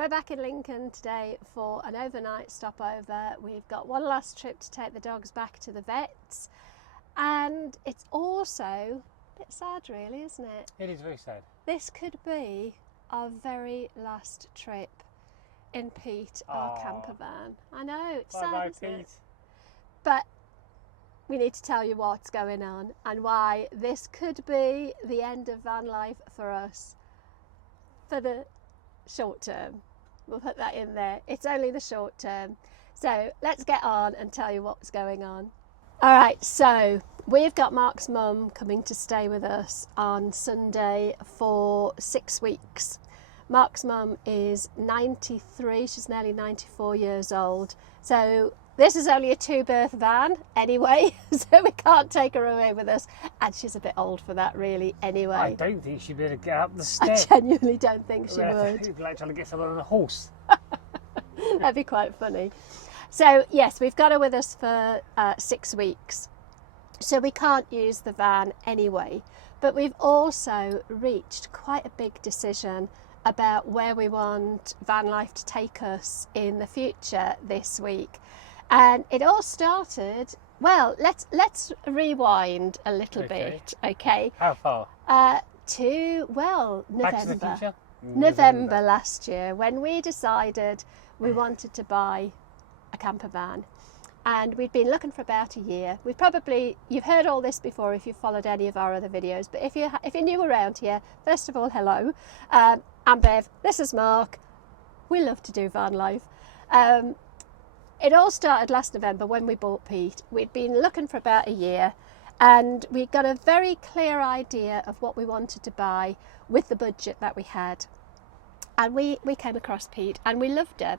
We're back in Lincoln today for an overnight stopover. We've got one last trip to take the dogs back to the vets, and it's also a bit sad really, isn't it? It is very sad. This could be our very last trip in Pete, our camper van. I know, it's sad, isn't it? But we need to tell you what's going on and why this could be the end of van life for us for the short term. We'll put that in there. It's only the short term. So let's get on and tell you what's going on. All right, so we've got Mark's mum coming to stay with us on Sunday for 6 weeks. Mark's mum is 93, she's nearly 94 years old. So this is only a 2-berth van anyway, so we can't take her away with us. And she's a bit old for that really anyway. I don't think she'd be able to get up the stairs. I genuinely don't think she would. It'd be like trying to get someone on a horse. That'd be quite funny. So yes, we've got her with us for 6 weeks. So we can't use the van anyway. But we've also reached quite a big decision about where we want Vanlife to take us in the future this week. And it all started, well, let's rewind a little bit, okay? How far? November. Back to the future? November last year, when we decided we wanted to buy a camper van. And we'd been looking for about a year. You've heard all this before if you've followed any of our other videos, but if you're new around here, first of all, hello. I'm Bev, this is Mark. We love to do van life. It all started last November when we bought Pete. We'd been looking for about a year and we got a very clear idea of what we wanted to buy with the budget that we had. And we came across Pete and we loved her.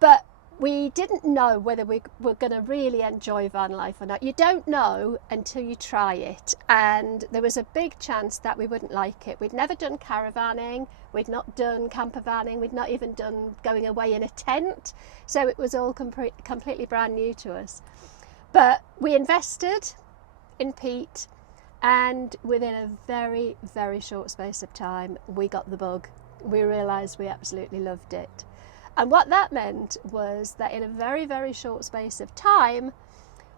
But we didn't know whether we were going to really enjoy van life or not. You don't know until you try it, and there was a big chance that we wouldn't like it. We'd never done caravanning, we'd not done camper vanning, we'd not even done going away in a tent, so it was all completely brand new to us. But we invested in Pete, and within a very, very short space of time we got the bug. We realised we absolutely loved it. And what that meant was that in a very, very short space of time,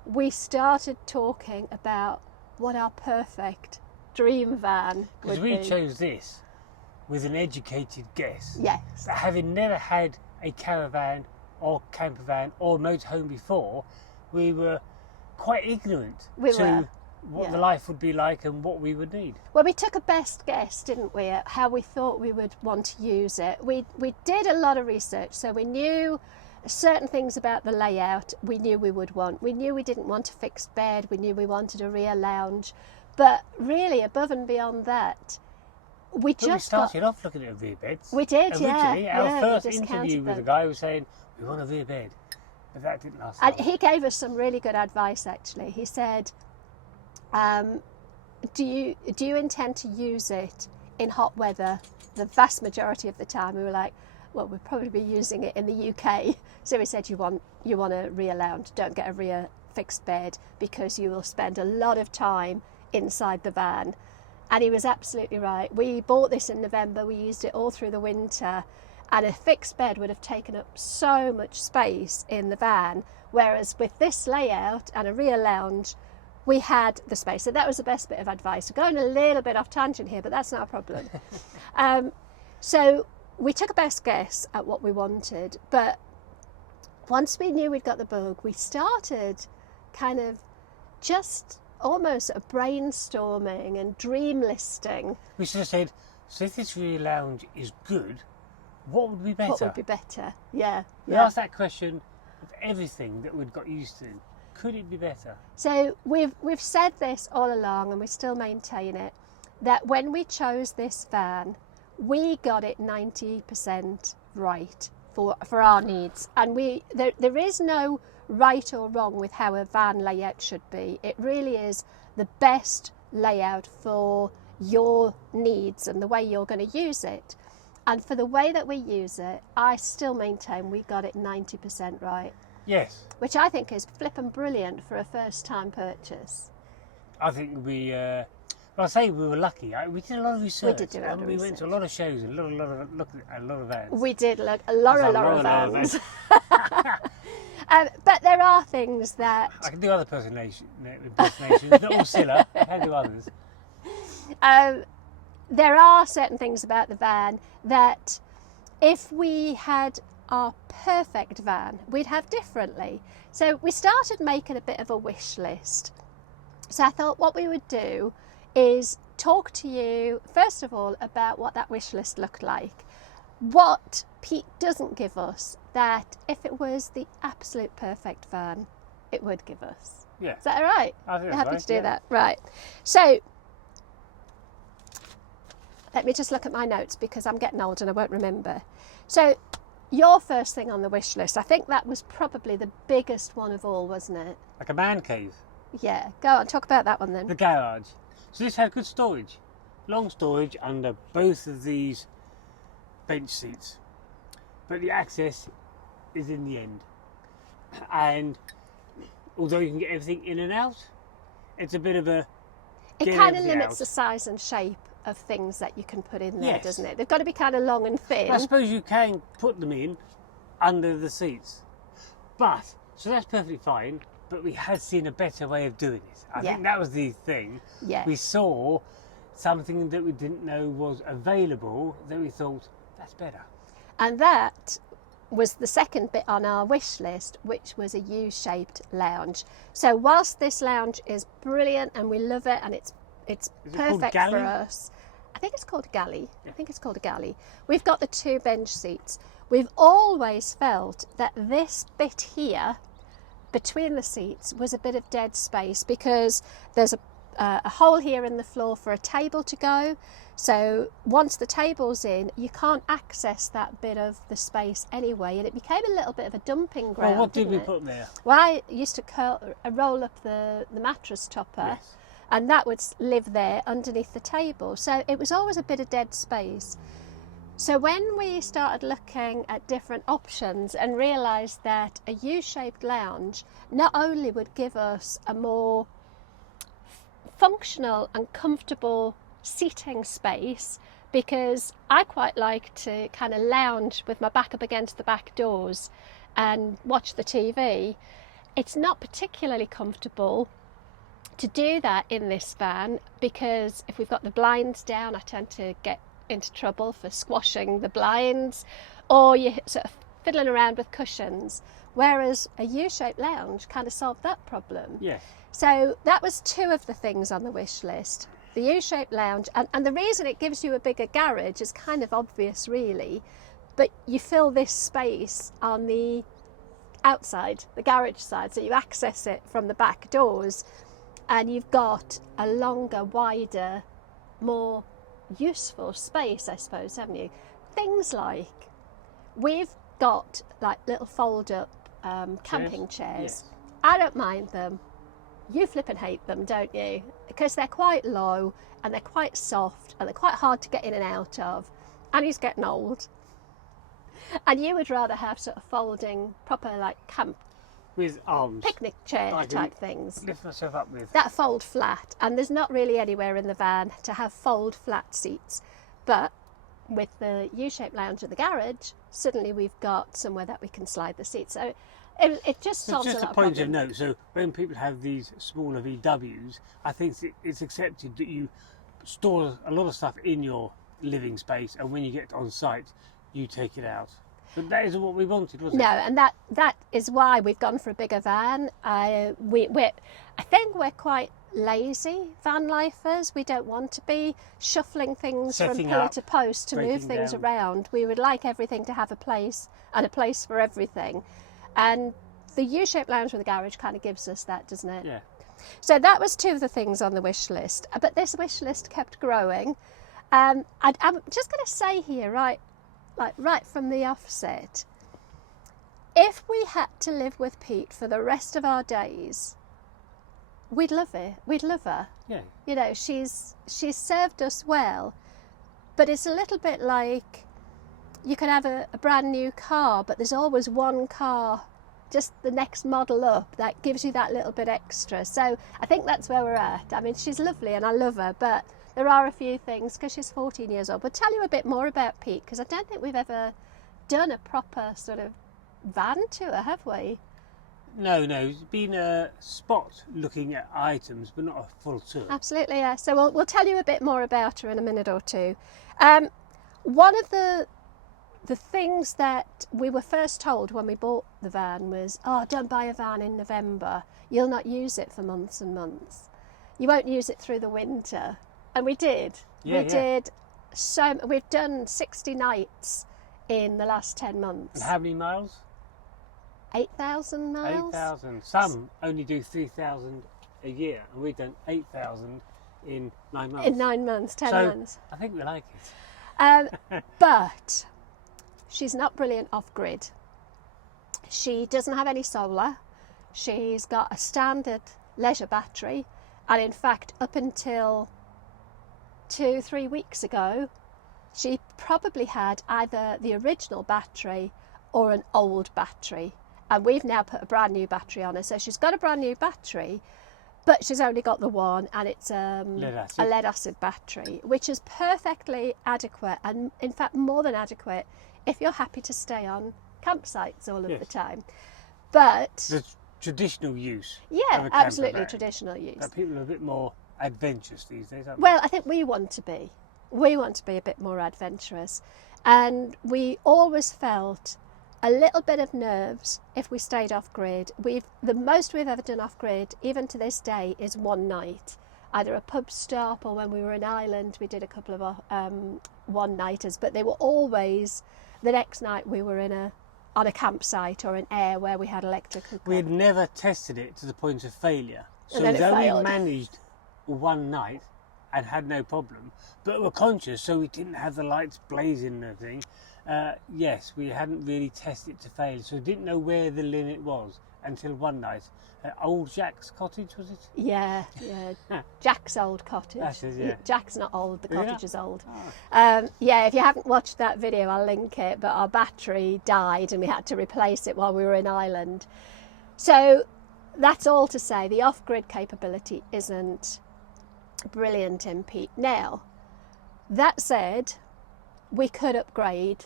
we started talking about what our perfect dream van would be. Because we chose this with an educated guess. Yes. That having never had a caravan or camper van or motorhome before, we were quite ignorant to what the life would be like and what we would need. Well, we took a best guess, didn't we, at how we thought we would want to use it. We did a lot of research, so we knew certain things about the layout we knew we would want. We knew we didn't want a fixed bed, we knew we wanted a rear lounge, but really above and beyond that, we started off looking at rear beds. We did, originally, yeah. Our first interview with the guy was saying, we want a rear bed, but that didn't last long. And he gave us some really good advice actually. He said, do you intend to use it in hot weather? The vast majority of the time we were like, well, we'll probably be using it in the UK. So he said, you want a rear lounge, don't get a rear fixed bed because you will spend a lot of time inside the van. And he was absolutely right. We bought this in November, we used it all through the winter, and a fixed bed would have taken up so much space in the van, whereas with this layout and a rear lounge, we had the space. So that was the best bit of advice. We're going a little bit off tangent here, but that's not a problem. So we took a best guess at what we wanted, but once we knew we'd got the bug, we started kind of just almost a brainstorming and dream listing. We should have said, so if this rear lounge is good, what would be better? What would be better? Yeah. We asked that question of everything that we'd got used to. Could it be better? So we've said this all along, and we still maintain it, that when we chose this van, we got it 90% right for our needs. And there is no right or wrong with how a van layout should be. It really is the best layout for your needs and the way you're going to use it. And for the way that we use it, I still maintain we got it 90% right. Yes. Which I think is flippin' brilliant for a first time purchase. I think we I say we were lucky. We did a lot of research. We did do a lot of We research. went to a lot of shows and looked at a lot of vans. We did look a lot of vans. But there are things that... I can do other impersonations, not all Scylla. I can do others. There are certain things about the van that if we had our perfect van, we'd have differently. So we started making a bit of a wish list. So I thought what we would do is talk to you, first of all, about what that wish list looked like. What Pete doesn't give us, that if it was the absolute perfect van, it would give us. Yeah. Is that all right? I think You're that's happy right, to do yeah. that? Right. So, let me just look at my notes because I'm getting old and I won't remember. So, your first thing on the wish list, I think that was probably the biggest one of all, wasn't it? Like a man cave. Yeah. Go on, talk about that one then. The garage. So this had good storage. Long storage under both of these bench seats. But the access is in the end. And although you can get everything in and out, it's a bit of a... It kind of limits the size and shape of things that you can put in there, Yes. doesn't it? They've got to be kind of long and thin. I suppose you can put them in under the seats. But, so that's perfectly fine, but we had seen a better way of doing it. I think that was the thing. Yeah. We saw something that we didn't know was available that we thought, that's better. And that was the second bit on our wish list, which was a U-shaped lounge. So whilst this lounge is brilliant and we love it and it's perfect for us, I think it's called a galley. Yeah. I think it's called a galley. We've got the 2 bench seats. We've always felt that this bit here between the seats was a bit of dead space because there's a hole here in the floor for a table to go. So once the table's in, you can't access that bit of the space anyway, and it became a little bit of a dumping ground. Well, what did we didn't it? put there? Well, I used to roll up the mattress topper, Yes. and that would live there underneath the table. So it was always a bit of dead space. So when we started looking at different options and realised that a U-shaped lounge not only would give us a more functional and comfortable seating space, because I quite like to kind of lounge with my back up against the back doors and watch the TV. It's not particularly comfortable to do that in this van because if we've got the blinds down, I tend to get into trouble for squashing the blinds, or you're sort of fiddling around with cushions, whereas a U-shaped lounge kind of solved that problem. Yes. So that was 2 of the things on the wish list. The U-shaped lounge, and the reason it gives you a bigger garage is kind of obvious really, but you fill this space on the outside, the garage side, so you access it from the back doors and you've got a longer, wider, more useful space, I suppose, haven't you? Things like we've got like little fold-up camping chairs. Yes. I don't mind them. You flippin' hate them, don't you? Because they're quite low and they're quite soft and they're quite hard to get in and out of. And he's getting old. And you would rather have sort of folding, proper like camp With arms. picnic chair I can type things. Lift myself up with. That fold flat, and there's not really anywhere in the van to have fold flat seats, but with the U-shaped lounge at the garage, suddenly we've got somewhere that we can slide the seats. So it just solves Just a a lot of point of problems. note, so when people have these smaller VWs, I think it's accepted that you store a lot of stuff in your living space, and when you get on site, you take it out. But that isn't what we wanted, was it? No, and that is why we've gone for a bigger van. I think we're quite lazy van lifers. We don't want to be shuffling things from Setting pillar up, to post to move breaking things down. around. We would like everything to have a place and a place for everything. And the U-shaped lounge with a garage kind of gives us that, doesn't it? Yeah. So that was 2 of the things on the wish list. But this wish list kept growing. I'm just going to say here, right from the offset, if we had to live with Pete for the rest of our days, we'd love it. We'd love her. Yeah. You know, she's served us well, but it's a little bit like you could have a brand new car, but there's always one car just the next model up that gives you that little bit extra. So I think that's where we're at. I mean, she's lovely and I love her, but there are a few things, because she's 14 years old. We'll tell you a bit more about Pete, because I don't think we've ever done a proper sort of van tour, have we? No, it's been a spot looking at items, but not a full tour. Absolutely, yeah. So we'll tell you a bit more about her in a minute or two. One of the things that we were first told when we bought the van was, oh, don't buy a van in November. You'll not use it for months and months. You won't use it through the winter. And we did. Did. So we've done 60 nights in the last 10 months. And how many miles? 8,000 miles. 8,000. Some only do 3,000 a year, and we've done 8,000 in 9 months. In 9 months, 10 months. I think we like it. But she's not brilliant off-grid. She doesn't have any solar. She's got a standard leisure battery, and in fact, up until 2-3 weeks ago, she probably had either the original battery or an old battery, and we've now put a brand new battery on her. So she's got a brand new battery, but she's only got the one, and it's a lead acid battery, which is perfectly adequate, and in fact more than adequate if you're happy to stay on campsites all of the time. But the traditional use, absolutely traditional use. But people are a bit more adventurous these days, aren't they? Well, I think we want to be a bit more adventurous, and we always felt a little bit of nerves if we stayed off grid. The most we've ever done off grid, even to this day, is one night, either a pub stop, or when we were in Ireland we did a couple of one nighters, but they were always the next night we were on a campsite or an air where we had electric hookup. We had never tested it to the point of failure, so we've only managed one night and had no problem, but we're conscious, so we didn't have the lights blazing and everything. Yes, we hadn't really tested it to fail, so we didn't know where the limit was until one night at old Jack's cottage, was it? Yeah. Jack's old cottage. That's it, yeah. Jack's not old, the cottage is old. Oh. If you haven't watched that video, I'll link it, but our battery died and we had to replace it while we were in Ireland. So that's all to say, the off-grid capability isn't brilliant in Pete. Now, that said, we could upgrade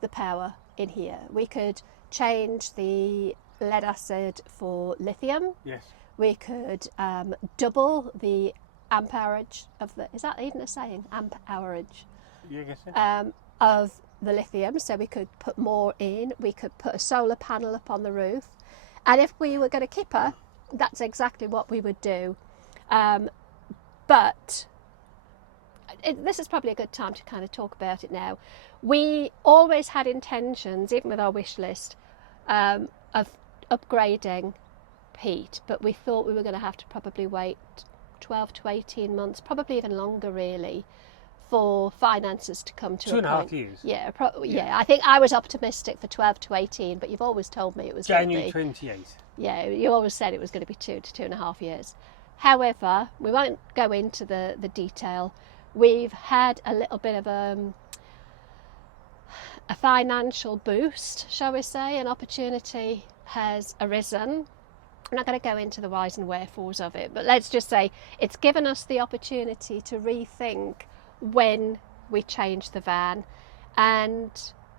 the power in here. We could change the lead acid for lithium. Yes. We could double the amperage of the, is that even a saying? Amperage. Yeah, I guess so. Of the lithium, so we could put more in. We could put a solar panel up on the roof, and if we were going to keep her, that's exactly what we would do. But this is probably a good time to kind of talk about it now. We always had intentions, even with our wish list, of upgrading Pete, but we thought we were going to have to probably wait 12 to 18 months, probably even longer really, for finances to come to 2.5 years. Yeah, I think I was optimistic for 12 to 18, but you've always told me it was January 28. Yeah, you always said it was going to be 2 to 2.5 years. However, we won't go into the detail. We've had a little bit of a financial boost, shall we say. An opportunity has arisen. I'm not going to go into the whys and wherefores of it, but let's just say it's given us the opportunity to rethink when we change the van. And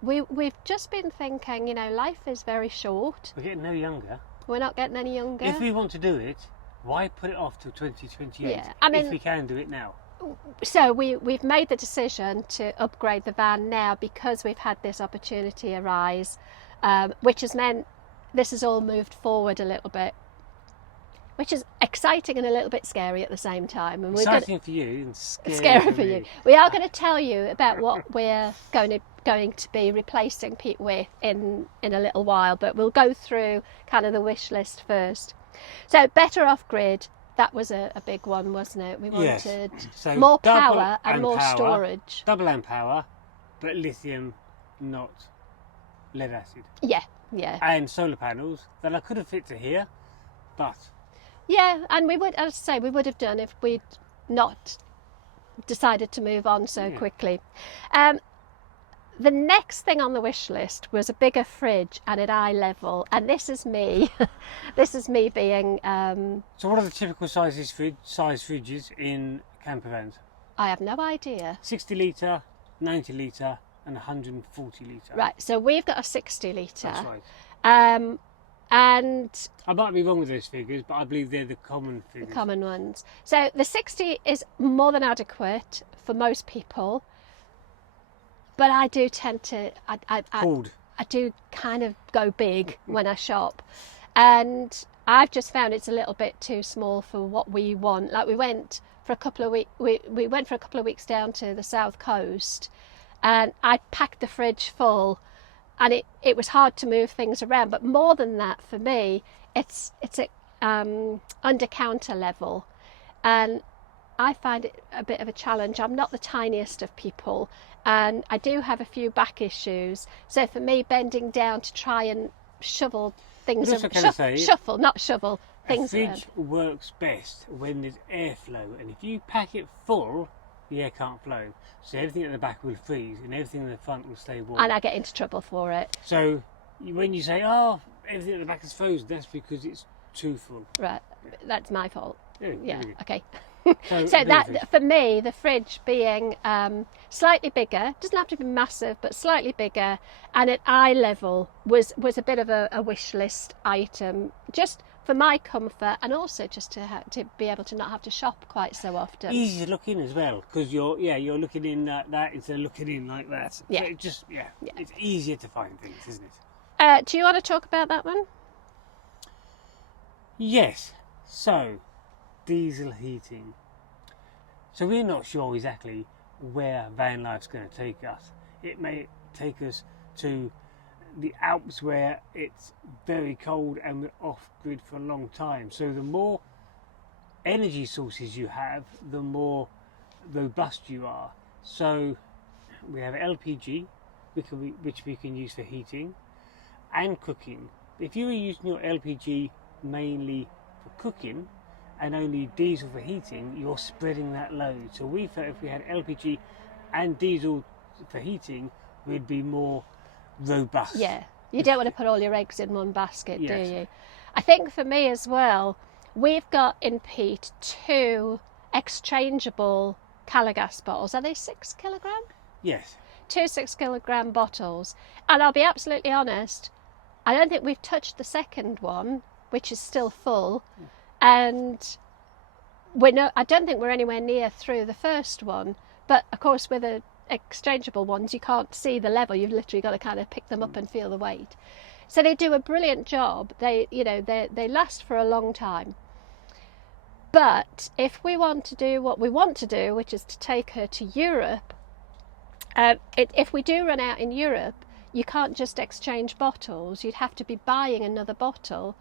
we've just been thinking, life is very short. We're getting no younger. We're not getting any younger. If we want to do it, why put it off till 2028 if we can do it now? So we've made the decision to upgrade the van now because we've had this opportunity arise, which has meant this has all moved forward a little bit, which is exciting and a little bit scary at the same time. And exciting for you and scary for you. We are going to tell you about what we're going to be replacing Pete with in a little while, but we'll go through kind of the wish list first. So better off grid. That was a big one, wasn't it? We wanted more power and more storage. Double amp power, but lithium, not lead acid. Yeah. And solar panels that I could have fit to here, but... Yeah, and we would, as I say, we would have done if we'd not decided to move on so quickly. The next thing on the wish list was a bigger fridge and at eye level, and this is me. This is me being. So what are the typical size fridges in camper vans? I have no idea. 60 litre, 90 litre, and 140 litre. Right. So we've got a 60 litre. That's right. And I might be wrong with those figures, but I believe they're the common figures. the common ones. So the 60 is more than adequate for most people. But I do tend to, I do kind of go big when I shop, and I've just found it's a little bit too small for what we want. Like we went for a couple of weeks, we went for a couple of weeks down to the south coast, and I packed the fridge full, and it was hard to move things around. But more than that, for me, it's at under counter level, and I find it a bit of a challenge. I'm not the tiniest of people, and I do have a few back issues. So for me, bending down to try and shovel things shuffle, not shovel things around. A around. fridge works best when there's airflow, and if you pack it full, the air can't flow. So everything at the back will freeze, and everything at the front will stay warm. And I get into trouble for it. So when you say, "Oh, everything at the back is frozen," that's because it's too full. Right, that's my fault. Yeah. Okay. So that for me, the fridge being slightly bigger, doesn't have to be massive, but slightly bigger, and at eye level was a bit of a wish list item, just for my comfort, and also just to be able to not have to shop quite so often. Easy to look in as well, because you're looking in that instead of looking in like that. Yeah. So it just it's easier to find things, isn't it? Do you want to talk about that one? Yes. So, diesel heating. So we're not sure exactly where van life's going to take us. It may take us to the Alps where it's very cold and we're off grid for a long time. So the more energy sources you have, the more robust you are. So we have LPG, which we can use for heating and cooking. If you were using your LPG mainly for cooking and only diesel for heating, you're spreading that load. So we felt if we had LPG and diesel for heating, we'd be more robust. Yeah, you don't want to put all your eggs in one basket, Yes. do you? I think for me as well, we've got in Pete 2 exchangeable Calagas bottles. Are they 6 kilogram? Yes. 2 6 kilogram bottles. And I'll be absolutely honest, I don't think we've touched the second one, which is still full, and I don't think we're anywhere near through the first one. But of course, with the exchangeable ones, you can't see the level. You've literally got to kind of pick them up and feel the weight. So they do a brilliant job. They last for a long time. But if we want to do what we want to do, which is to take her to Europe, if we do run out in Europe, you can't just exchange bottles. You'd have to be buying another bottle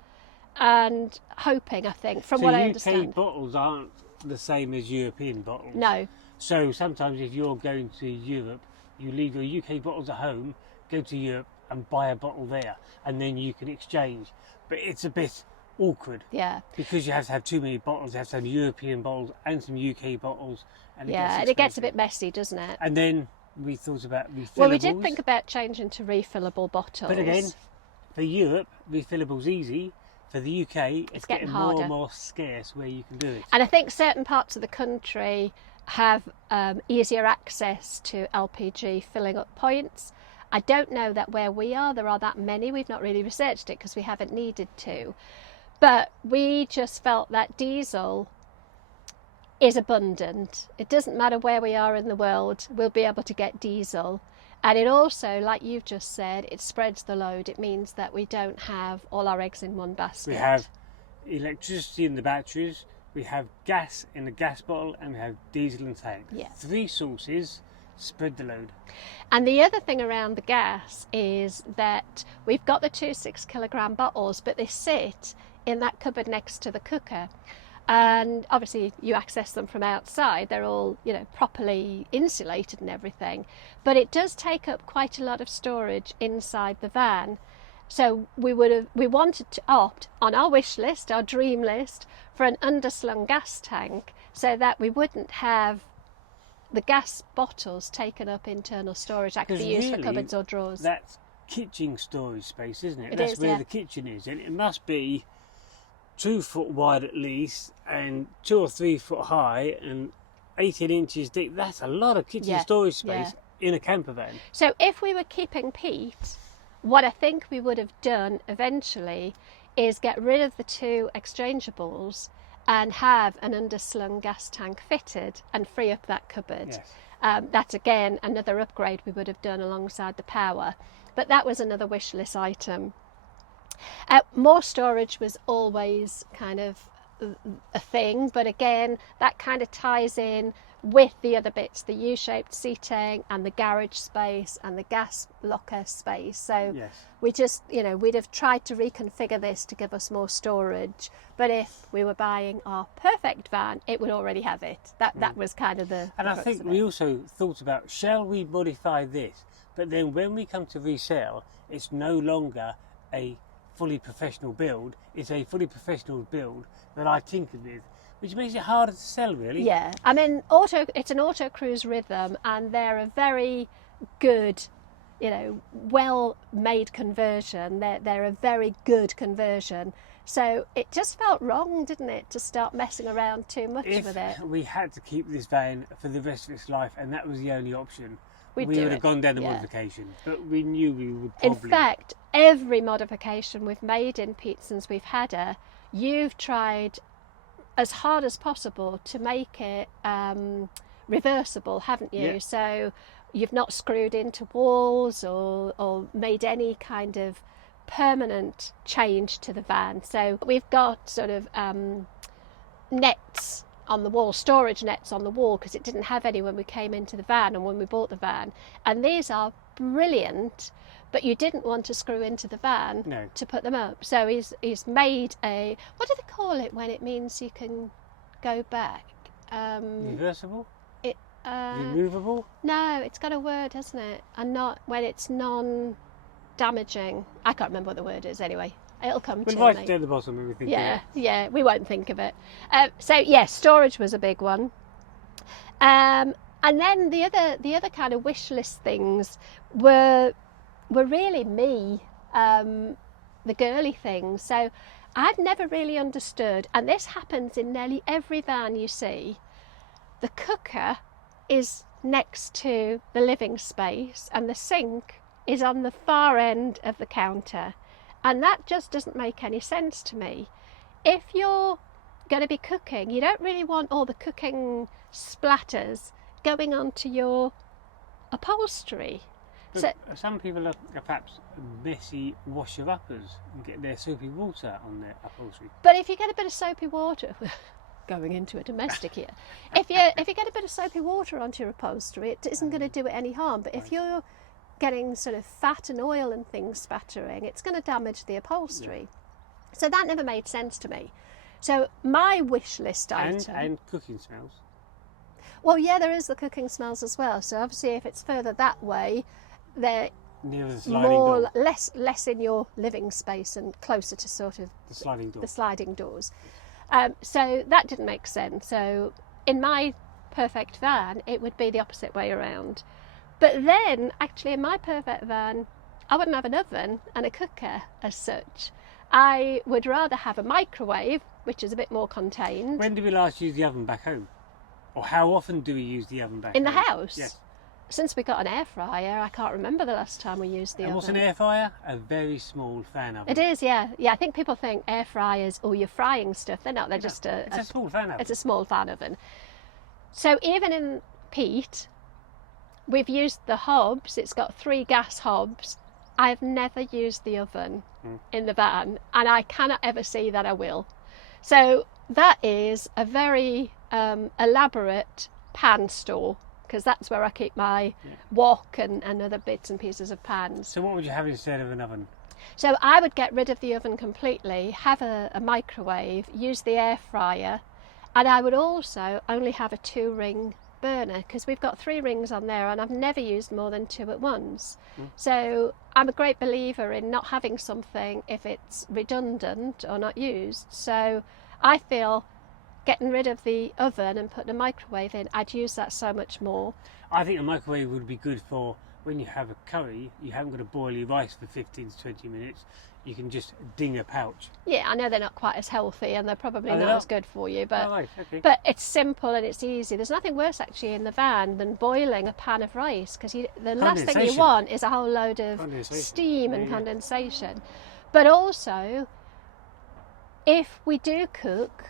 and hoping, I think, from what I understand. UK bottles aren't the same as European bottles. No. So sometimes if you're going to Europe, you leave your UK bottles at home, go to Europe and buy a bottle there, and then you can exchange. But it's a bit awkward. Yeah. Because you have to have too many bottles. You have to have European bottles and some UK bottles. And it gets a bit messy, doesn't it? And then we thought about refillables. Well, we did think about changing to refillable bottles. But again, for Europe, refillables easy. For the UK, it's getting harder. more and more scarce where you can do it. And I think certain parts of the country have easier access to LPG filling up points. I don't know that where we are there are that many. We've not really researched it because we haven't needed to. But we just felt that diesel is abundant. It doesn't matter where we are in the world, we'll be able to get diesel. And it also, like you've just said, it spreads the load. It means that we don't have all our eggs in one basket. We have electricity in the batteries, we have gas in the gas bottle, and we have diesel in the tank. Yeah. 3 sources, spread the load. And the other thing around the gas is that we've got the 2 6 kilogram bottles, but they sit in that cupboard next to the cooker. And obviously you access them from outside. They're all, properly insulated and everything. But it does take up quite a lot of storage inside the van. So we wanted to opt on our wish list, our dream list, for an underslung gas tank, so that we wouldn't have the gas bottles taken up internal storage that could be used for cupboards or drawers. That's kitchen storage space, isn't it? It That's is, where yeah. the kitchen is, and it must be 2 foot wide at least, and 2 or 3 foot high, and 18 inches deep. That's a lot of kitchen storage space in a camper van. So if we were keeping Pete, what I think we would have done eventually is get rid of the 2 exchangeables and have an underslung gas tank fitted and free up that cupboard. Yes. That's again another upgrade we would have done alongside the power. But that was another wish list item. More storage was always kind of a thing, but again, that kind of ties in with the other bits, the U-shaped seating and the garage space and the gas locker space. So we just, we'd have tried to reconfigure this to give us more storage, but if we were buying our perfect van, it would already have it. That was kind of the And I think we also thought about, shall we modify this? But then when we come to resell, it's no longer a fully professional build, it's a fully professional build that I tinkered with, which makes it harder to sell, really. Yeah, I mean, it's an Auto Cruise Rhythm, and they're a very good, well-made conversion. They're a very good conversion. So it just felt wrong, didn't it, to start messing around too much with it. If we had to keep this van for the rest of its life, and that was the only option, we would have gone down the modification. But we knew we would probably... In fact, every modification we've made in Pete since we've had her, you've tried as hard as possible to make it reversible, haven't you? Yeah. So you've not screwed into walls or made any kind of permanent change to the van. So we've got sort of nets on the wall, storage nets on the wall, because it didn't have any when we came into the van and when we bought the van. And these are brilliant, but you didn't want to screw into the van to put them up. So he's made a, what do they call it when it means you can go back? Reversible? It removable? No, it's got a word, hasn't it? And not when it's non-damaging. I can't remember what the word is anyway. It'll come to me. We'll write it down at the bottom when we think of it. Yeah, we won't think of it. So yes, storage was a big one. And then the other kind of wish list things were really me, the girly things. So I've never really understood, and this happens in nearly every van you see, the cooker is next to the living space and the sink is on the far end of the counter. And that just doesn't make any sense to me. If you're going to be cooking, you don't really want all the cooking splatters going onto your upholstery. But So some people are perhaps messy washer-uppers and get their soapy water on their upholstery. but if you get a bit of soapy water, going into a domestic here, if you get a bit of soapy water onto your upholstery, it isn't going to do it any harm. But if you're getting sort of fat and oil and things spattering, it's going to damage the upholstery. So that never made sense to me. So my wish list item... And cooking smells. Well, yeah, there is the cooking smells as well. So obviously if it's further that way, they're near the sliding door. less in your living space and closer to sort of the sliding doors. So that didn't make sense. So in my perfect van, it would be the opposite way around. But then, actually, in my perfect van, I wouldn't have an oven and a cooker as such. I would rather have a microwave, which is a bit more contained. When did we last use the oven back home? Or how often do we use the oven back in home? the house? Yes. Since we got an air fryer, I can't remember the last time we used the oven. And what's an air fryer? A very small fan oven. It is, yeah. Yeah, I think people think air fryers, you're frying stuff. They're not, they're just it's a small fan oven. It's a small fan oven. So even in Pete, we've used the hobs. It's got 3 gas hobs. I've never used the oven in the van, and I cannot ever see that I will. So that is a very elaborate pan store, because that's where I keep my wok and other bits and pieces of pans. So what would you have instead of an oven? So I would get rid of the oven completely, have a microwave, use the air fryer, and I would also only have a 2-ring burner, because we've got 3 rings on there and I've never used more than 2 at once. So I'm a great believer in not having something if it's redundant or not used. So I feel getting rid of the oven and putting a microwave in, I'd use that so much more. I think a microwave would be good for when you have a curry, you haven't got to boil your rice for 15 to 20 minutes. You can just ding a pouch. Yeah, I know they're not quite as healthy and they're probably not as good for you, but okay. but it's simple and it's easy. There's nothing worse actually in the van than boiling a pan of rice, because the last thing you want is a whole load of steam and condensation. But also, if we do cook,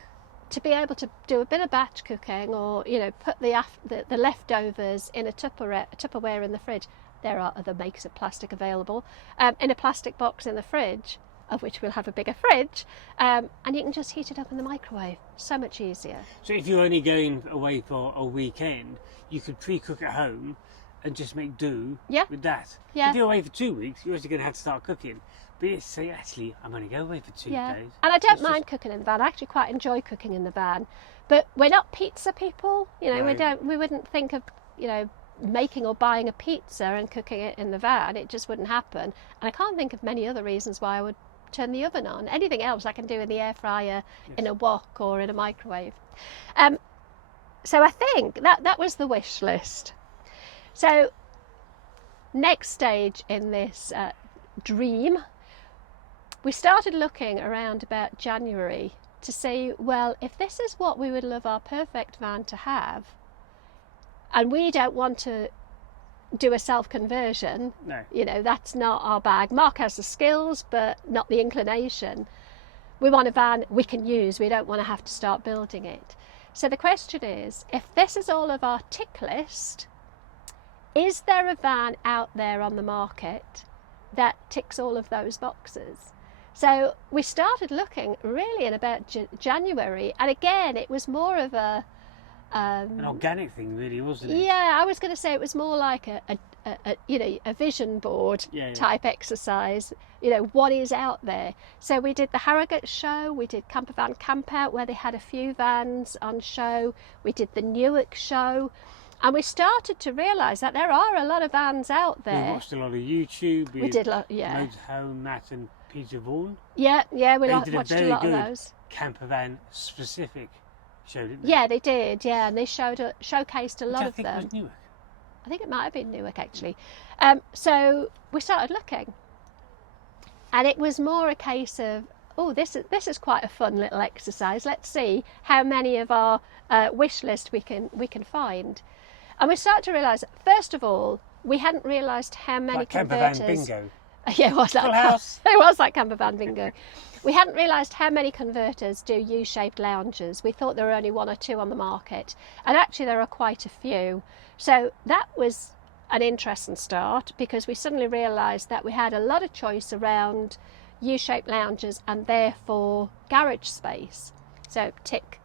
to be able to do a bit of batch cooking, or put the leftovers in a Tupperware in the fridge. There are other makes of plastic available, in a plastic box in the fridge, of which we'll have a bigger fridge, and you can just heat it up in the microwave. So much easier. So if you're only going away for a weekend, you could pre-cook at home and just make do with that. Yeah. If you're away for 2 weeks, you're actually going to have to start cooking. But you say, actually, I'm going to go away for 2 days. And I don't mind cooking in the van. I actually quite enjoy cooking in the van. But we're not pizza people. We wouldn't think of, making or buying a pizza and cooking it in the van. It just wouldn't happen. And I can't think of many other reasons why I would turn the oven on. Anything else I can do in the air fryer, in a wok or in a microwave. So I think that was the wish list. So next stage in this dream, we started looking around about January to see, well, if this is what we would love our perfect van to have, and we don't want to do a self-conversion, that's not our bag. Mark has the skills, but not the inclination. We want a van we can use. We don't want to have to start building it. So the question is, if this is all of our tick list, is there a van out there on the market that ticks all of those boxes? So we started looking really in about January, and again it was more of an organic thing, really, wasn't it? Yeah, I was going to say it was more like a vision board type exercise. What is out there? So we did the Harrogate show, we did Camper Van Camp Out, where they had a few vans on show. We did the Newark show, and we started to realise that there are a lot of vans out there. We watched a lot of YouTube. We did a lot, Home, Matt and Peter Vaughan. Yeah, we watched a lot of good those. Camper van specific show, didn't they? Yeah, they did. Yeah, and they showcased a lot of them. I think it was Newark. I think it might have been Newark actually. So we started looking, and it was more a case of, this is quite a fun little exercise. Let's see how many of our wish list we can find. And we started to realise, first of all, we hadn't realised how many converters. Camper van bingo. Yeah, it was like house. It was like camper van bingo. We hadn't realised how many converters do U-shaped lounges. We thought there were only 1 or 2 on the market, and actually there are quite a few. So that was an interesting start, because we suddenly realised that we had a lot of choice around U-shaped lounges and therefore garage space. So tick.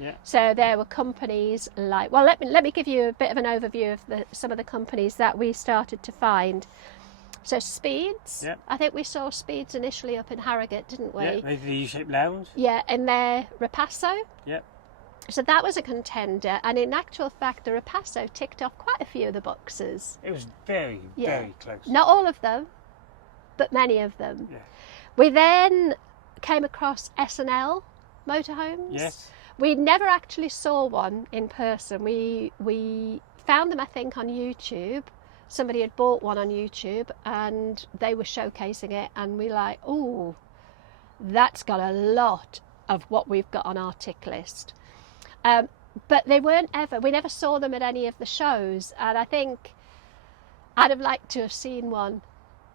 Yeah. So there were companies like, well, let me give you a bit of an overview of some of the companies that we started to find. So Speeds, I think we saw Speeds initially up in Harrogate, didn't we? Yeah, they did a U-shaped lounge. Yeah, and their Ripasso. Yeah. So that was a contender, and in actual fact, the Ripasso ticked off quite a few of the boxes. It was very, very close. Not all of them, but many of them. Yeah. We then came across S&L motorhomes. Yes. We never actually saw one in person. We found them, I think, on YouTube. Somebody had bought one on YouTube and they were showcasing it, and we like, that's got a lot of what we've got on our tick list. But they weren't we never saw them at any of the shows, and I think I'd have liked to have seen one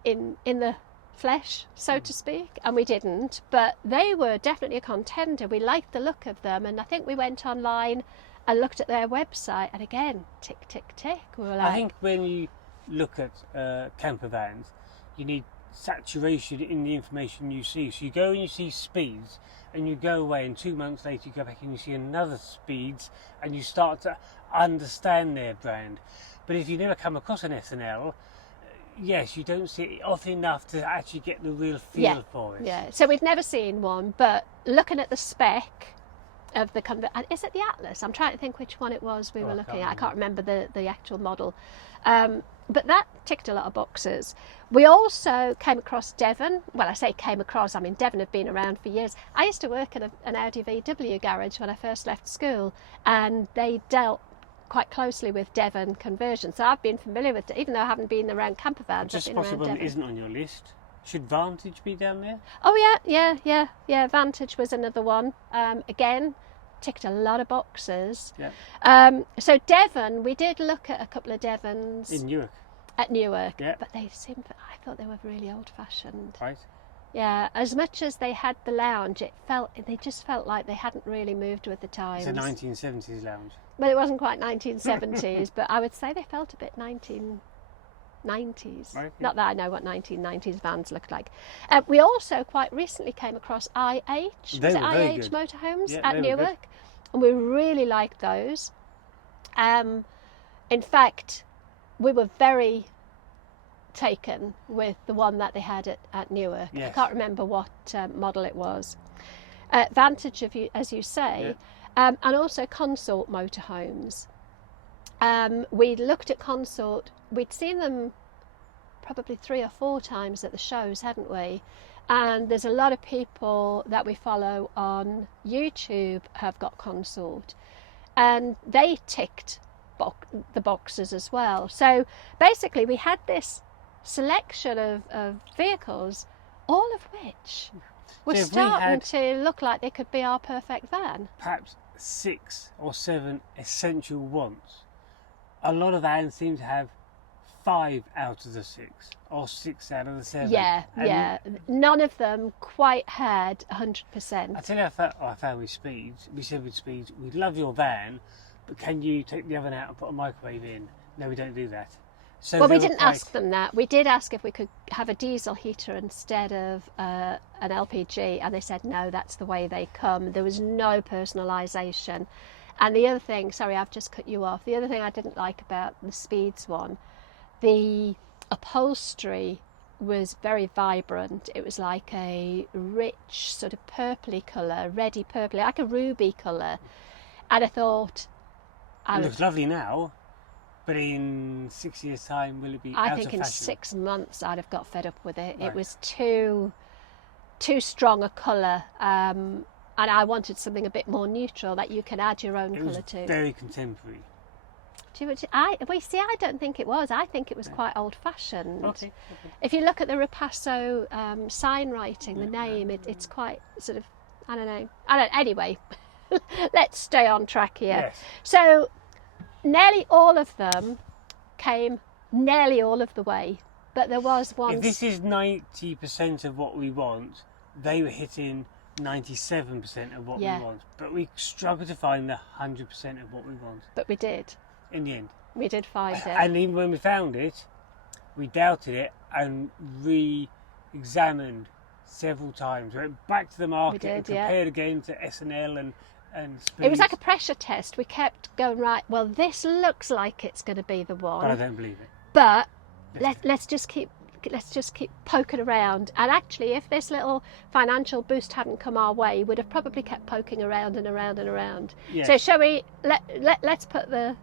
in the flesh, so to speak, and we didn't, but they were definitely a contender. We liked the look of them, and I think we went online and looked at their website, and again, tick, tick, tick. We were like, I think when you look at camper vans, you need saturation in the information you see. So you go and you see Speeds, and you go away, and 2 months later you go back and you see another Speeds, and you start to understand their brand. But if you never come across an S&L, yes, you don't see it often enough to actually get the real feel for it. Yeah, so we'd never seen one, but looking at the spec of the is it the Atlas? I'm trying to think which one it was we were looking at. I can't remember the actual model. but that ticked a lot of boxes. We also came across Devon. Well, I say came across, I mean Devon have been around for years. I used to work at an Audi VW garage when I first left school, and they dealt quite closely with Devon conversion. So I've been familiar with it, even though I haven't been around camper vans. Just I've been possible around one Devon. isn't on your list. Should Vantage be down there? Oh yeah. Vantage was another one. Again, ticked a lot of boxes. Yeah. So Devon, we did look at a couple of Devons In Newark. at Newark, Yeah. but I thought they were really old-fashioned. Right. Yeah, as much as they had the lounge, they just felt like they hadn't really moved with the times. It's a 1970s lounge. Well, it wasn't quite 1970s, but I would say they felt a bit 1990s. Right. Not that I know what 1990s vans looked like. We also quite recently came across IH. They Was it were very IH good. motorhomes Yeah, at they were good. Newark? And we really liked those. In fact, we were very taken with the one that they had at Newark. Yes. I can't remember what model it was. Vantage, as you say, and also Consort motorhomes. We looked at Consort. We'd seen them probably 3 or 4 times at the shows, hadn't we? And there's a lot of people that we follow on YouTube have got Consort, and they ticked the boxes as well. So basically we had this selection of vehicles, all of which were So if we starting had to look like they could be our perfect van. perhaps 6 or 7 essential wants, a lot of vans seem to have 5 out of the 6 or 6 out of the 7. Yeah, And yeah. None of them quite had 100%. I tell you, I found with Speeds. We said with Speeds, we love your van, but can you take the oven out and put a microwave in? No, we don't do that. So Well, they we were didn't quite- ask them that. We did ask if we could have a diesel heater instead of an LPG, and they said no, that's the way they come. There was no personalisation. And the other thing, sorry, I've just cut you off. The other thing I didn't like about the Speeds one, the upholstery was very vibrant. It was like a rich sort of purpley colour, reddy purpley, like a ruby colour. And I thought, It looks lovely now, but in 6 years' time, will it be I out think of in fashion? 6 months I'd have got fed up with it. Right. It was too strong a colour, and I wanted something a bit more neutral that you can add your own It was colour to. very contemporary. I don't think it was. I think it was quite old-fashioned. Okay. If you look at the Ripasso sign writing, the name, it's quite sort of, I don't know. Anyway, let's stay on track here. Yes. So nearly all of them came nearly all of the way, but there was one. If this is 90% of what we want, they were hitting 97% of what Yeah. we want. But we struggle to find the 100% of what we want But we did. in the end. We did find it. And even when we found it, we doubted it and re-examined several times. We went back to the market and did, yeah. compared again to S&L and Speeds. It was like a pressure test. We kept going, right, well, this looks like it's going to be the one. But I don't believe it. But let's just keep poking around. And actually, if this little financial boost hadn't come our way, we'd have probably kept poking around and around and around. Yes. So shall we let's put the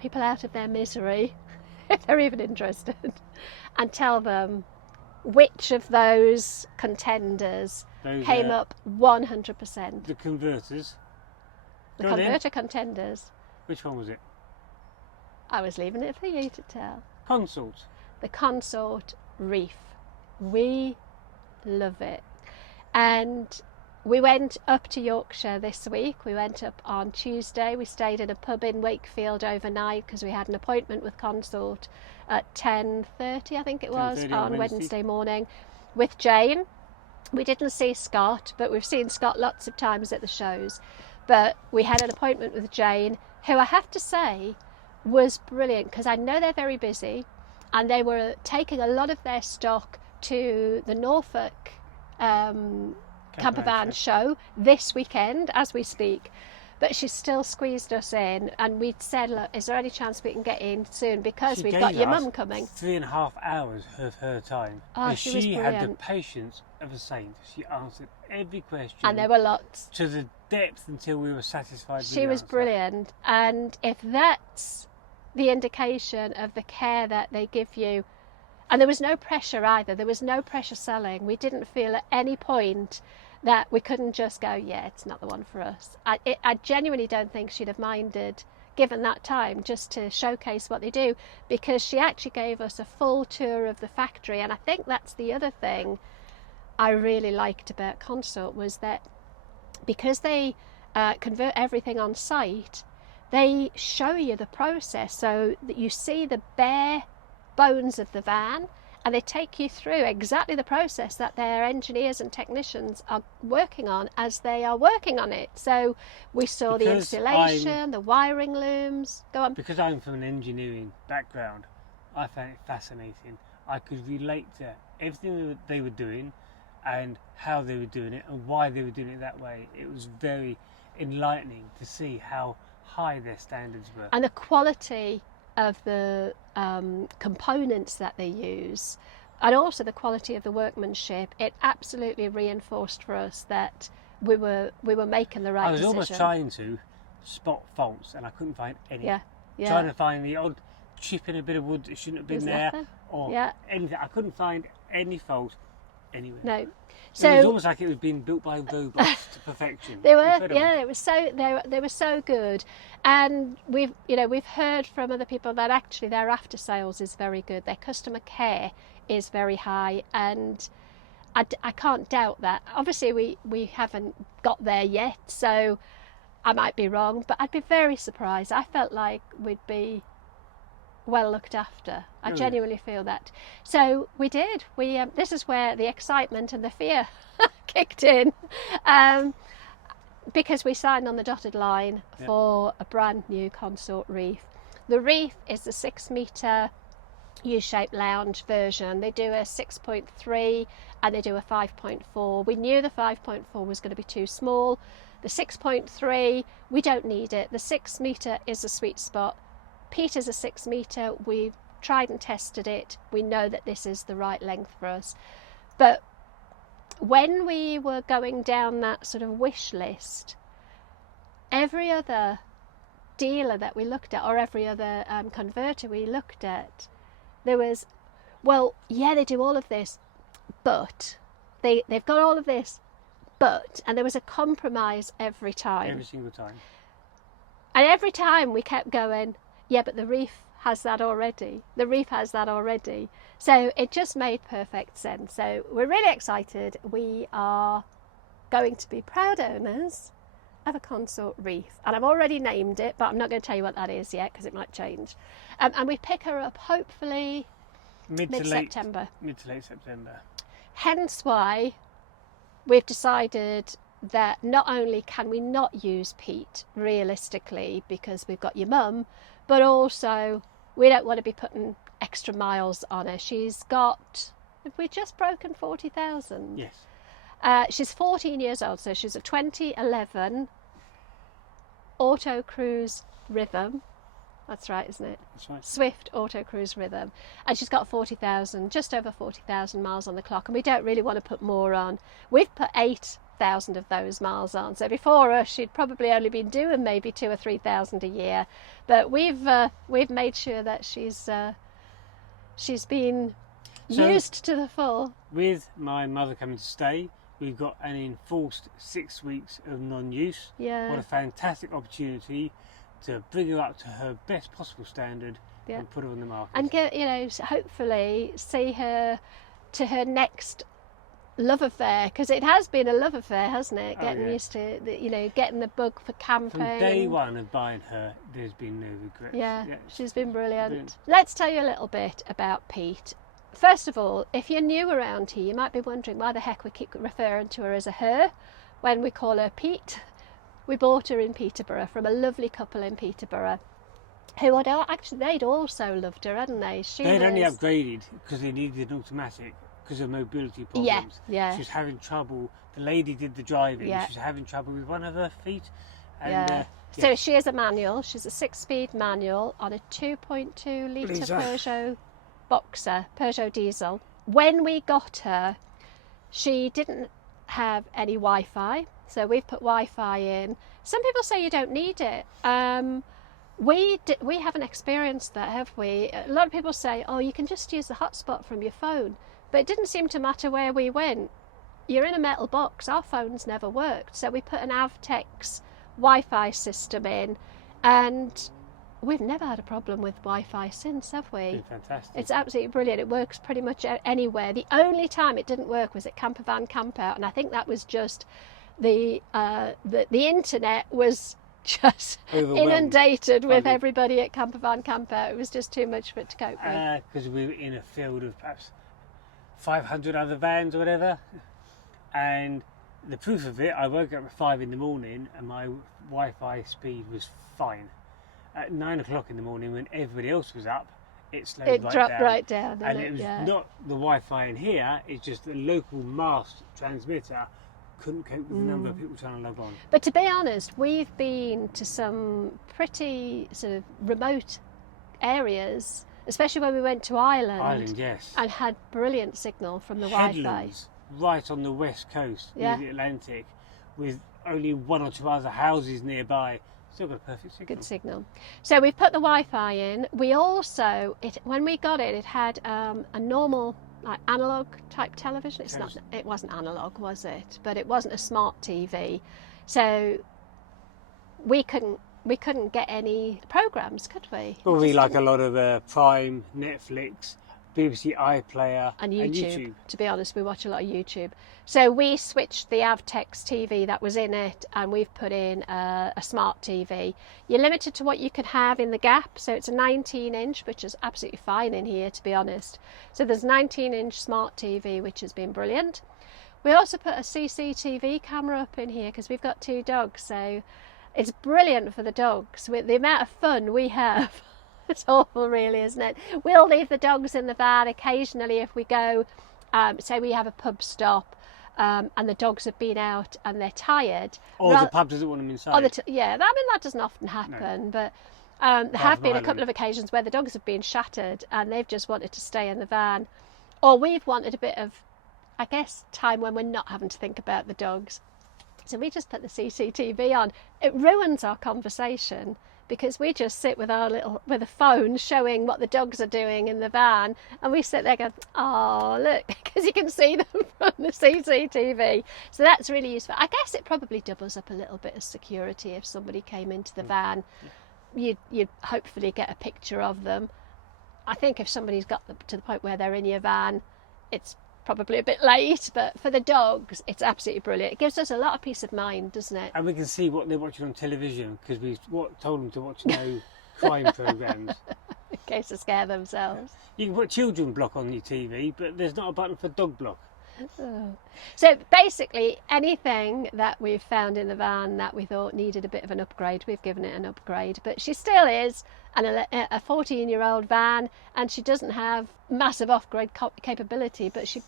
people out of their misery, if they're even interested, and tell them which of those contenders Those, came up 100%. The converters. The Go on then. converter contenders. Which one was it? I was leaving it for you to tell. Consort. The Consort Reef. We love it. And we went up to Yorkshire this week. We went up on Tuesday. We stayed in a pub in Wakefield overnight because we had an appointment with Consort at 10:30, I think it was, 10:30 on on Wednesday morning with Jane. We didn't see Scott, but we've seen Scott lots of times at the shows. But we had an appointment with Jane, who I have to say was brilliant, because I know they're very busy and they were taking a lot of their stock to the Norfolk camper van show this weekend as we speak. But she still squeezed us in, and we'd said, look, is there any chance we can get in soon, because She we've gave got your us mum coming. 3.5 hours of her time. Oh, And she was had the brilliant. patience of a saint. She answered every question And there were lots. to the depth until we were satisfied with She the was answer. brilliant. And if that's the indication of the care that they give you. And there was no pressure either. There was no pressure selling. We didn't feel at any point that we couldn't just go, yeah, it's not the one for us. I genuinely don't think she'd have minded, given that time, just to showcase what they do, because she actually gave us a full tour of the factory. And I think that's the other thing I really liked about Consort, was that because they convert everything on site, they show you the process, so that you see the bare bones of the van, and they take you through exactly the process that their engineers and technicians are working on as they are working on it. So we saw the insulation, the wiring looms. Go on. Because I'm from an engineering background, I found it fascinating. I could relate to everything that they were doing and how they were doing it and why they were doing it that way. It was very enlightening to see how high their standards were. And the quality of the components that they use, and also the quality of the workmanship. It absolutely reinforced for us that we were making the right decision. I was almost trying to spot faults and I couldn't find any. Yeah. Trying to find the odd chip in a bit of wood that shouldn't have been there, or anything. I couldn't find any fault anywhere. No. So it was almost like it was being built by robots to perfection. They were, Incredible. yeah. It was so they were so good, and we've heard from other people that actually their after sales is very good. Their customer care is very high, and I can't doubt that. Obviously, we haven't got there yet, so I might be wrong, but I'd be very surprised. I felt like we'd be well looked after. I genuinely feel that. So we did. This is where the excitement and the fear kicked in, because we signed on the dotted line for a brand new Consort Reef. The Reef is the 6-metre U-shaped lounge version. They do a 6.3 and they do a 5.4. We knew the 5.4 was going to be too small. The 6.3, we don't need it. The 6-metre is a sweet spot. Peter's a 6-metre. We've tried and tested it. We know that this is the right length for us. But when we were going down that sort of wish list, every other dealer that we looked at, or every other converter we looked at, there was, well, yeah, they do all of this, but they've got all of this, but, and there was a compromise every time. Every single time. And every time we kept going, yeah, but the Reef has that already. The Reef has that already. So it just made perfect sense. So we're really excited. We are going to be proud owners of a Consort Reef. And I've already named it, but I'm not going to tell you what that is yet because it might change. And we pick her up hopefully mid-September. Mid to late September. Hence why we've decided that not only can we not use Pete realistically because we've got your mum, but also we don't want to be putting extra miles on her. She's got, have we just broken 40,000? Yes. She's 14 years old, so she's a 2011 Auto Cruise Rhythm. That's right, isn't it? That's right. Swift Auto Cruise Rhythm. And she's got 40,000, just over 40,000 miles on the clock, and we don't really want to put more on. We've put 8,000 of those miles on, so before us she'd probably only been doing maybe 2,000 or 3,000 a year, but we've made sure that she's been used to the full. With my mother coming to stay, we've got an enforced 6 weeks of non-use. Yeah. What a fantastic opportunity to bring her up to her best possible standard and put her on the market. And get, hopefully see her to her next love affair, because it has been a love affair, hasn't it? Getting used to getting the bug for camping. From day one of buying her, there's been no regrets. Yeah, she's been brilliant. Let's tell you a little bit about Pete. First of all, if you're new around here, you might be wondering why the heck we keep referring to her as a her when we call her Pete. We bought her in Peterborough from a lovely couple in Peterborough who they'd also loved her, hadn't they? They'd only upgraded because they needed an automatic because of mobility problems. Yeah. She was having trouble. The lady did the driving. Yeah. She was having trouble with one of her feet. And, So she is a manual. She's a 6-speed manual on a 2.2 litre Peugeot Boxer, Peugeot diesel. When we got her, she didn't have any Wi-Fi, so we've put Wi-Fi in. Some people say you don't need it. We haven't experienced that, have we? A lot of people say, oh, you can just use the hotspot from your phone, but it didn't seem to matter where we went. You're in a metal box. Our phones never worked, so we put an Avtex Wi-Fi system in, and we've never had a problem with Wi-Fi since, have we? It's fantastic. It's absolutely brilliant. It works pretty much anywhere. The only time it didn't work was at camper van camp out, and I think that was just the internet was just inundated with everybody at camper van camp out. It was just too much for it to cope with. Because we were in a field of perhaps 500 other vans or whatever, and the proof of it, I woke up at 5 in the morning and my Wi-Fi speed was fine. At 9 o'clock in the morning, when everybody else was up, it slowed It right dropped down. right down, And didn't it was Yeah. not the Wi-Fi in here, it's just the local mast transmitter couldn't cope with the number of people trying to log on. But to be honest, we've been to some pretty sort of remote areas, especially when we went to Ireland, Yes. and had brilliant signal from the Wi-Fi. Headlands, right on the west coast, Yeah. near the Atlantic, with only 1 or 2 other houses nearby. Still got a perfect signal. Good signal. So we've put the Wi-Fi in. We also, when we got it, it had a normal, like, analog type television. It wasn't analog, was it? But it wasn't a smart TV. So we couldn't get any programs, could we? Probably like a lot of Prime, Netflix, BBC iPlayer and YouTube. To be honest, we watch a lot of YouTube. So we switched the Avtex TV that was in it, and we've put in a smart TV. You're limited to what you can have in the gap, so it's a 19-inch, which is absolutely fine in here, to be honest. So there's 19-inch smart TV, which has been brilliant. We also put a CCTV camera up in here because we've got 2 dogs, so it's brilliant for the dogs. With the amount of fun we have, it's awful, really, isn't it? We'll leave the dogs in the van occasionally if we go, say we have a pub stop, and the dogs have been out and they're tired. Or the pub doesn't want them inside. That doesn't often happen, but there have been a couple of occasions where the dogs have been shattered and they've just wanted to stay in the van. Or we've wanted a bit of, I guess, time when we're not having to think about the dogs. So we just put the CCTV on. It ruins our conversation because we just sit with with a phone showing what the dogs are doing in the van, and we sit there going, oh, look, because you can see them from the CCTV. So that's really useful. I guess it probably doubles up a little bit of security if somebody came into the van. You'd hopefully get a picture of them. I think if somebody's got to the point where they're in your van, it's probably a bit late, but for the dogs, it's absolutely brilliant. It gives us a lot of peace of mind, doesn't it? And we can see what they're watching on television because we told them to watch no crime programs. In case they scare themselves. You can put children block on your TV, but there's not a button for dog block. Oh. So basically, anything that we've found in the van that we thought needed a bit of an upgrade, we've given it an upgrade. But she still is a 14-year-old van, and she doesn't have massive off-grid capability, but she's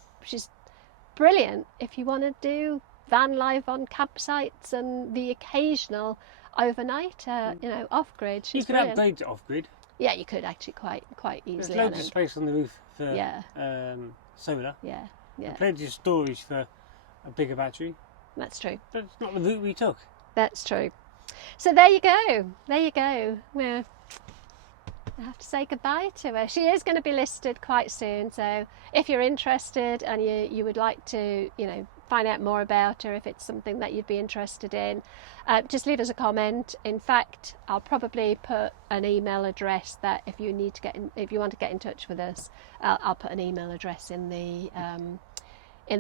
brilliant if you want to do van life on campsites and the occasional overnight, off-grid. You could upgrade to off-grid. Yeah, you could actually quite easily. There's loads of space on the roof for solar. Yeah. And plenty of storage for a bigger battery. That's true. But it's not the route we took. That's true. So there you go. I have to say goodbye to her. She is going to be listed quite soon, so if you're interested and you would like to, find out more about her, if it's something that you'd be interested in, just leave us a comment. In fact, I'll probably put an email address that if you want to get in touch with us, I'll put an email address in the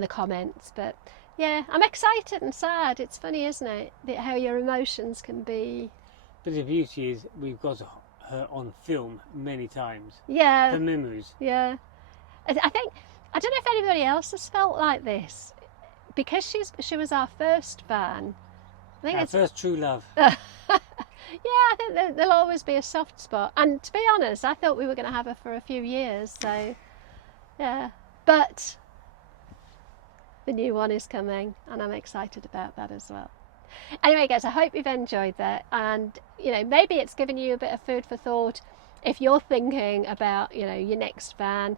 comments. But yeah, I'm excited and sad. It's funny, isn't it, how your emotions can be. But the beauty is we've got her on film many times. Yeah. For memories. Yeah. I don't know if anybody else has felt like this, because she was our first van. I think our first true love. Yeah, I think there'll always be a soft spot. And to be honest, I thought we were going to have her for a few years. So, yeah. But the new one is coming, and I'm excited about that as well. Anyway, guys, I hope you've enjoyed that, and maybe it's given you a bit of food for thought. If you're thinking about your next van,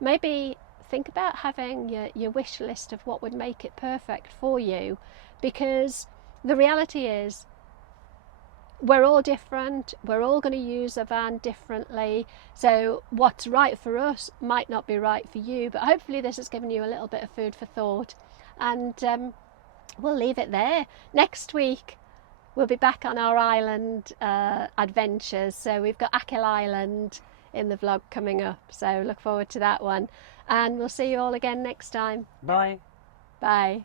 maybe think about having your wish list of what would make it perfect for you, because the reality is we're all different. We're all going to use a van differently. So what's right for us might not be right for you. But hopefully this has given you a little bit of food for thought. And we'll leave it there. Next week, we'll be back on our island adventures. So we've got Achill Island in the vlog coming up. So look forward to that one. And we'll see you all again next time. Bye. Bye.